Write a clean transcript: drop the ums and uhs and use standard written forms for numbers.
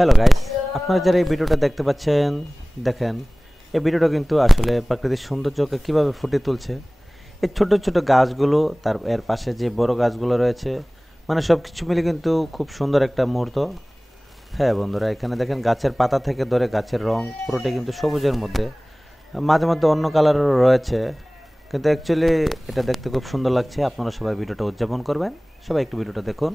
Hello guys, আপনারা যারা এই ভিডিওটা দেখতে পাচ্ছেন, দেখেন এই ভিডিওটা কিন্তু আসলে প্রাকৃতিক সৌন্দর্যকে কিভাবে ফুটিয়ে তুলছে। এই ছোট ছোট গাছগুলো, তার এর পাশে যে বড় গাছগুলো রয়েছে, মানে সব কিছু মিলে কিন্তু খুব সুন্দর একটা মুহূর্ত। হ্যাঁ বন্ধুরা, এখানে দেখেন গাছের পাতা থেকে ধরে গাছের রং পুরোটাই কিন্তু সবুজের মধ্যে, মাঝে মধ্যে অন্য কালারও রয়েছে, কিন্তু অ্যাকচুয়ালি এটা দেখতে খুব সুন্দর লাগছে। আপনারা সবাই ভিডিওটা উদযাপন করবেন, সবাই একটু ভিডিওটা দেখুন।